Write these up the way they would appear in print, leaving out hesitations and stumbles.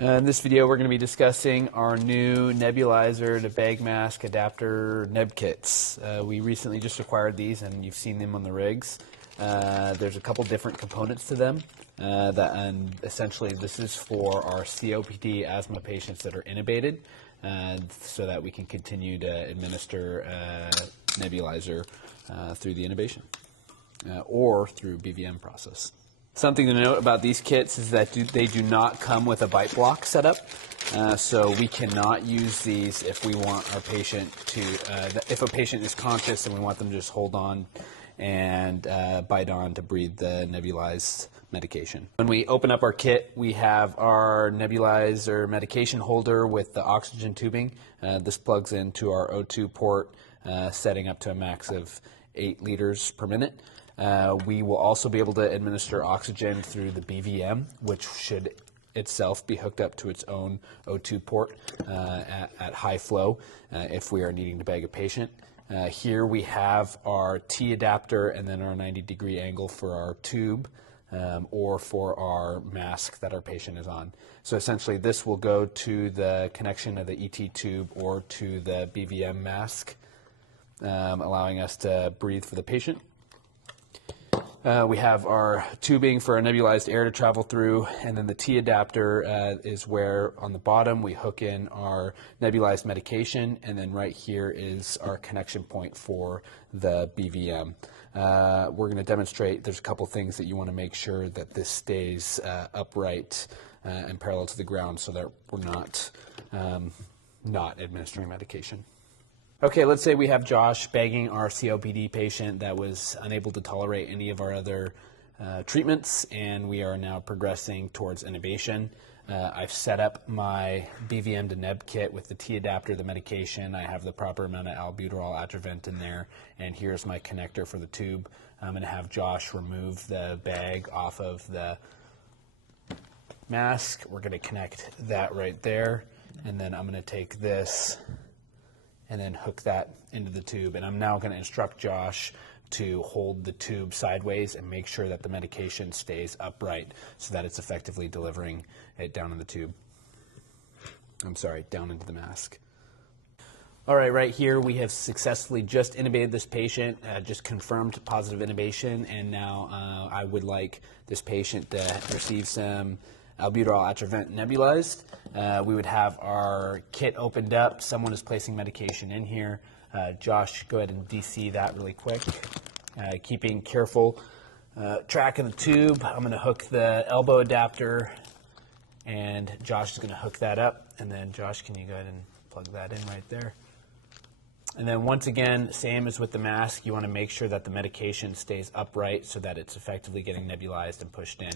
In this video, we're going to be discussing our new nebulizer to bag mask adapter Neb kits. We recently just acquired these, and you've seen them on the rigs. There's a couple different components to them. And essentially, this is for our COPD asthma patients that are intubated, so that we can continue to administer nebulizer through the intubation or through BVM process. Something to note about these kits is that they do not come with a bite block setup, so we cannot use these if we want our patient to, if a patient is conscious and we want them to just hold on and bite on to breathe the nebulized medication. When we open up our kit, we have our nebulizer medication holder with the oxygen tubing. This plugs into our O2 port, setting up to a max of 8 liters per minute. We will also be able to administer oxygen through the BVM, which should itself be hooked up to its own O2 port at high flow if we are needing to bag a patient. Here we have our T adapter and then our 90-degree angle for our tube or for our mask that our patient is on. So essentially this will go to the connection of the ET tube or to the BVM mask, allowing us to breathe for the patient. We have our tubing for our nebulized air to travel through, and then the T adapter is where on the bottom we hook in our nebulized medication, and then right here is our connection point for the BVM. We're going to demonstrate, there's a couple things that you want to make sure that this stays upright and parallel to the ground so that we're not administering medication. Okay, let's say we have Josh bagging our COPD patient that was unable to tolerate any of our other treatments, and we are now progressing towards intubation. I've set up my BVM to Neb kit with the T adapter, the medication. I have the proper amount of albuterol adjuvant in there, and here's my connector for the tube. I'm going to have Josh remove the bag off of the mask. We're going to connect that right there, and then I'm going to take this and then hook that into the tube. And I'm now going to instruct Josh to hold the tube sideways and make sure that the medication stays upright so that it's effectively delivering it down in the tube. I'm sorry, down into the mask. All right, right here we have successfully just intubated this patient, just confirmed positive intubation, and now I would like this patient to receive some albuterol adjuvant nebulized. We would have our kit opened up. Someone is placing medication in here. Josh, go ahead and DC that really quick. Keeping careful track of the tube. I'm going to hook the elbow adapter, and Josh is going to hook that up. And then Josh, can you go ahead and plug that in right there? And then once again, same as with the mask, you want to make sure that the medication stays upright so that it's effectively getting nebulized and pushed in.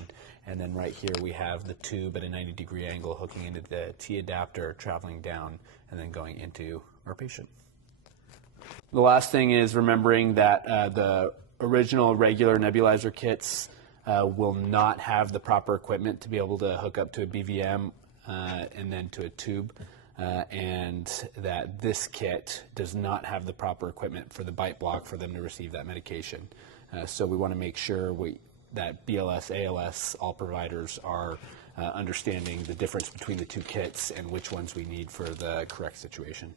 And then right here we have the tube at a 90-degree angle hooking into the T adapter, traveling down, and then going into our patient. The last thing is remembering that the original regular nebulizer kits will not have the proper equipment to be able to hook up to a BVM and then to a tube. And that this kit does not have the proper equipment for the bite block for them to receive that medication. So we want to make sure that BLS, ALS, all providers are understanding the difference between the two kits and which ones we need for the correct situation.